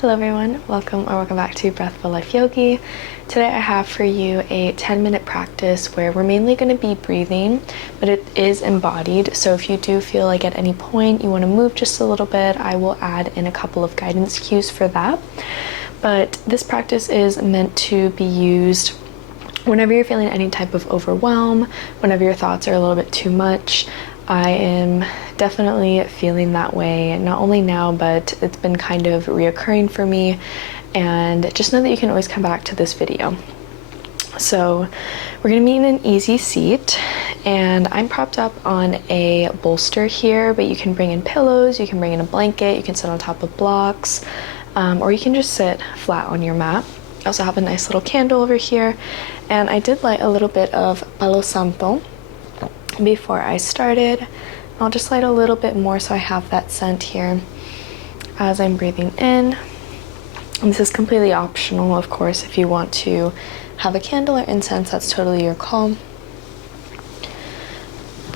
Hello everyone, welcome back to Breathful Life Yogi. Today I have for you a 10-minute practice where we're mainly going to be breathing, but it is embodied. So if you do feel like at any point you want to move just a little bit, I will add in a couple of guidance cues for that. But this practice is meant to be used whenever you're feeling any type of overwhelm, whenever your thoughts are a little bit too much. I am definitely feeling that way, not only now, but it's been kind of reoccurring for me. And just know that you can always come back to this video. So we're gonna be in an easy seat, and I'm propped up on a bolster here, but you can bring in pillows, you can bring in a blanket, you can sit on top of blocks, or you can just sit flat on your mat. I also have a nice little candle over here, and I did light a little bit of Palo Santo before I started. I'll just light a little bit more so I have that scent here as I'm breathing in. And this is completely optional, of course. If you want to have a candle or incense, that's totally your call.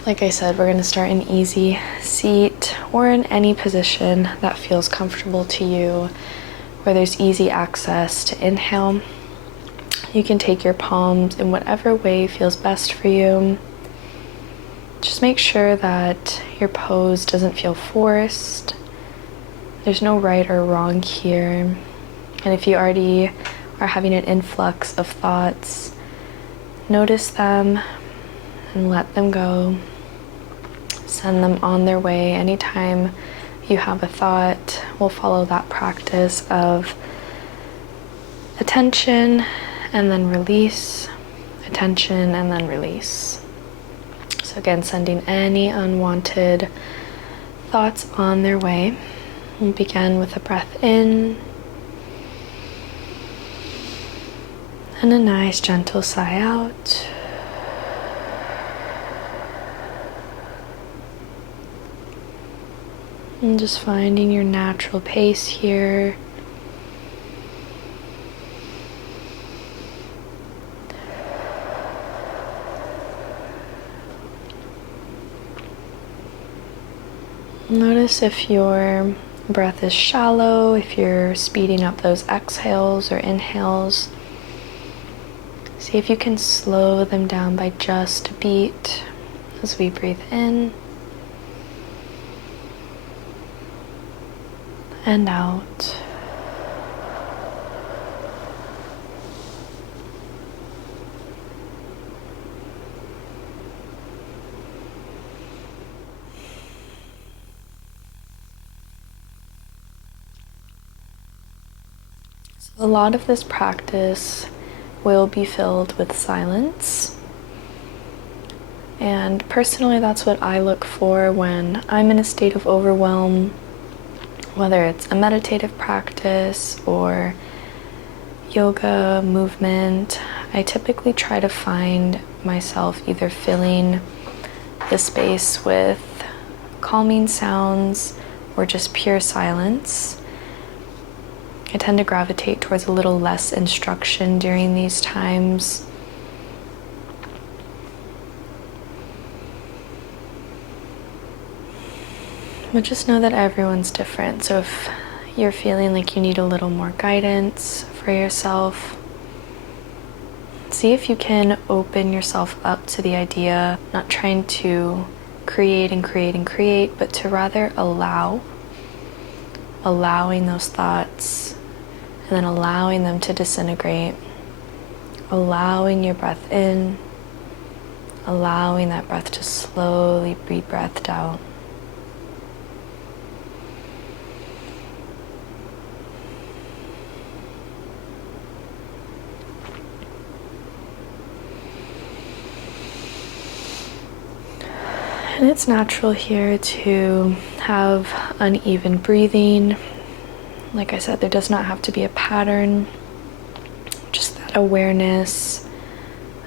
Like I said, we're going to start in easy seat or in any position that feels comfortable to you, where there's easy access to inhale. You can take your palms in whatever way feels best for you. Just make sure that your pose doesn't feel forced. There's no right or wrong here. And if you already are having an influx of thoughts, notice them and let them go. Send them on their way. Anytime you have a thought, we'll follow that practice of attention and then release, attention and then release. So again, sending any unwanted thoughts on their way. We'll begin with a breath in and a nice gentle sigh out. And just finding your natural pace here. Notice if your breath is shallow, if you're speeding up those exhales or inhales. See if you can slow them down by just a beat as we breathe in and out. A lot of this practice will be filled with silence. And personally, that's what I look for when I'm in a state of overwhelm, whether it's a meditative practice or yoga, movement. I typically try to find myself either filling the space with calming sounds or just pure silence. I tend to gravitate towards a little less instruction during these times. But just know that everyone's different. So if you're feeling like you need a little more guidance for yourself, see if you can open yourself up to the idea, not trying to create and create and create, but to rather allowing those thoughts, and then allowing them to disintegrate, allowing your breath in, allowing that breath to slowly be breathed out. And it's natural here to have uneven breathing. Like I said, there does not have to be a pattern, just that awareness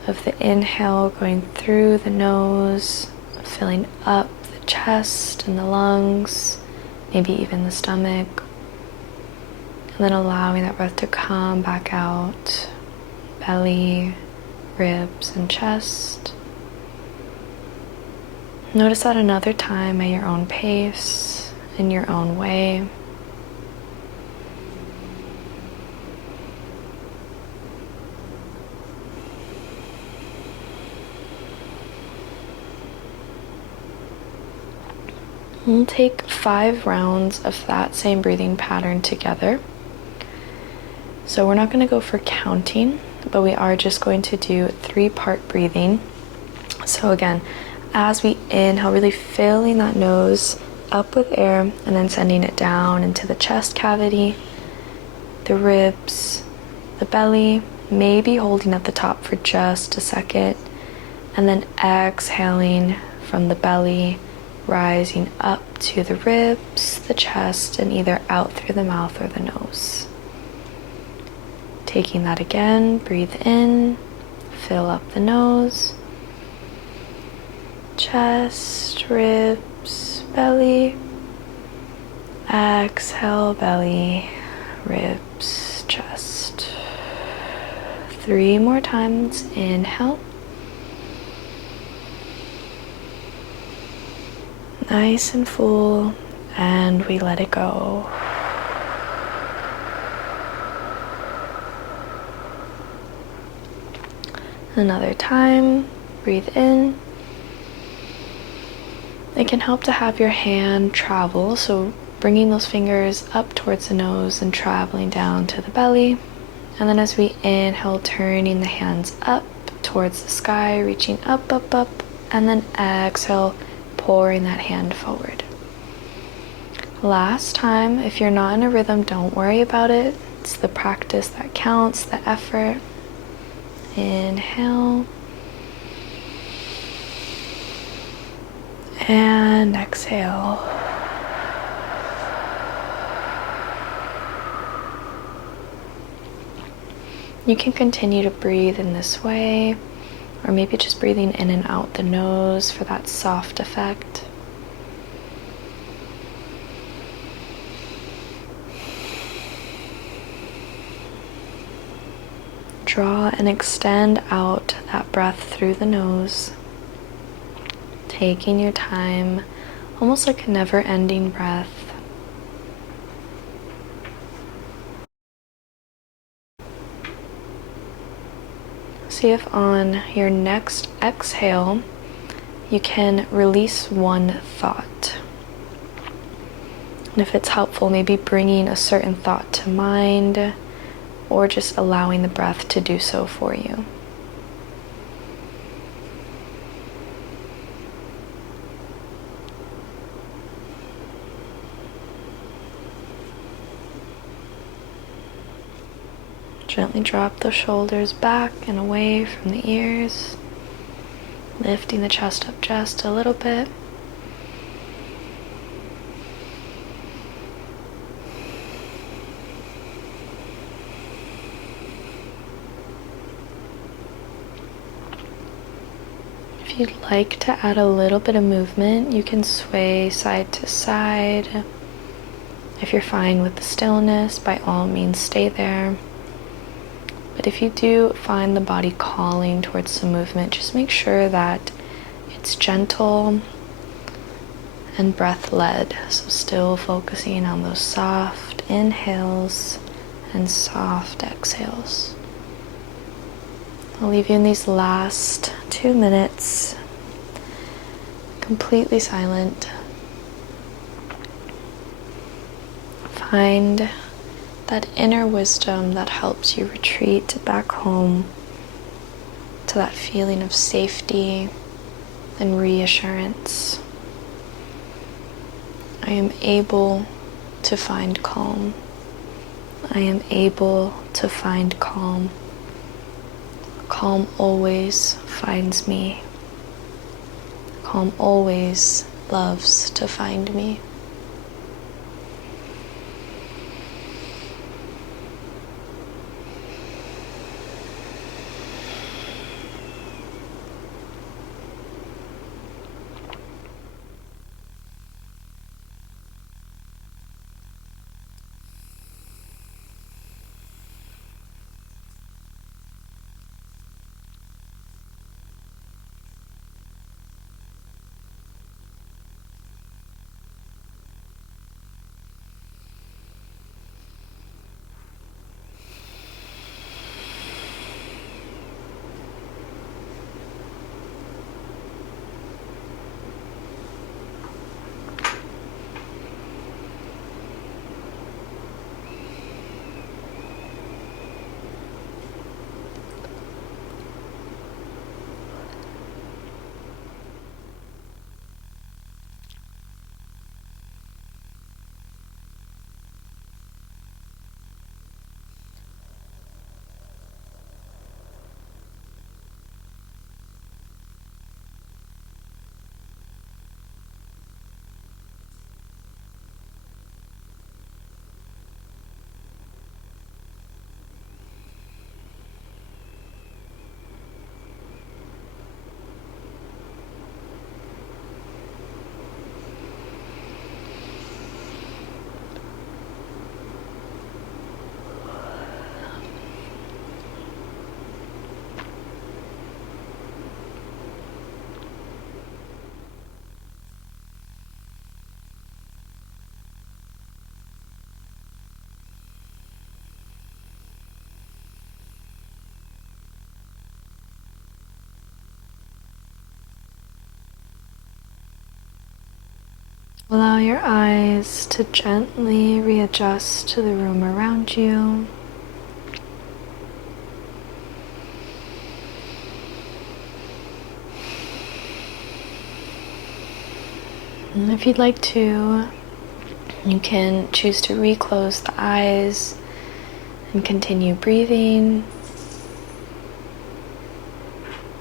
of the inhale going through the nose, filling up the chest and the lungs, maybe even the stomach, and then allowing that breath to come back out, belly, ribs, and chest. Notice that another time at your own pace, in your own way. We'll take 5 rounds of that same breathing pattern together. So we're not going to go for counting, but we are just going to do 3-part breathing. So again, as we inhale, really filling that nose up with air and then sending it down into the chest cavity, the ribs, the belly, maybe holding at the top for just a second, and then exhaling from the belly, rising up to the ribs, the chest, and either out through the mouth or the nose. Taking that again, breathe in, fill up the nose, chest, ribs, belly, exhale, belly, ribs, chest. 3 more times, inhale. Nice and full, and we let it go. Another time, breathe in. It can help to have your hand travel, so bringing those fingers up towards the nose and traveling down to the belly. And then as we inhale, turning the hands up towards the sky, reaching up, up, up, and then exhale, pouring that hand forward. Last time, if you're not in a rhythm, don't worry about it. It's the practice that counts, the effort. Inhale. And exhale. You can continue to breathe in this way, or maybe just breathing in and out the nose for that soft effect. Draw and extend out that breath through the nose, taking your time, almost like a never-ending breath. See if on your next exhale, you can release one thought. And if it's helpful, maybe bringing a certain thought to mind, or just allowing the breath to do so for you. Gently drop the shoulders back and away from the ears, lifting the chest up just a little bit. If you'd like to add a little bit of movement, you can sway side to side. If you're fine with the stillness, by all means stay there. But if you do find the body calling towards some movement, just make sure that it's gentle and breath-led. So still focusing on those soft inhales and soft exhales. I'll leave you in these last 2 minutes, completely silent. Find that inner wisdom that helps you retreat back home to that feeling of safety and reassurance. I am able to find calm. I am able to find calm. Calm always finds me. Calm always loves to find me. Allow your eyes to gently readjust to the room around you. And if you'd like to, you can choose to reclose the eyes and continue breathing.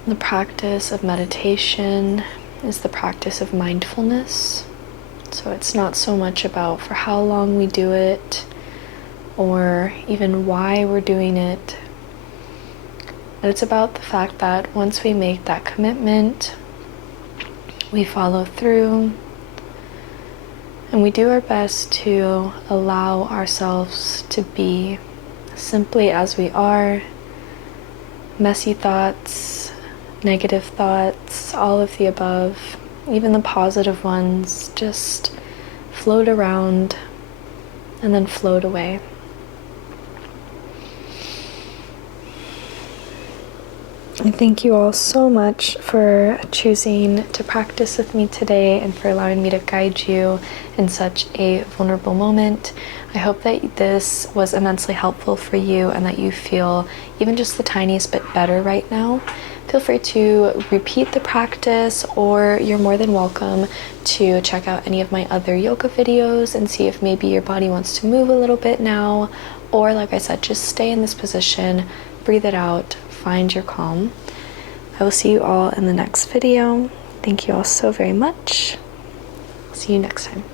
The practice of meditation is the practice of mindfulness. So it's not so much about for how long we do it or even why we're doing it. But it's about the fact that once we make that commitment, we follow through and we do our best to allow ourselves to be simply as we are. Messy thoughts, negative thoughts, all of the above, even the positive ones, just float around and then float away. I thank you all so much for choosing to practice with me today and for allowing me to guide you in such a vulnerable moment. I hope that this was immensely helpful for you and that you feel even just the tiniest bit better right now. Feel free to repeat the practice, or you're more than welcome to check out any of my other yoga videos and see if maybe your body wants to move a little bit now, or like I said, just stay in this position, breathe it out, find your calm. I will see you all in the next video. Thank you all so very much. See you next time.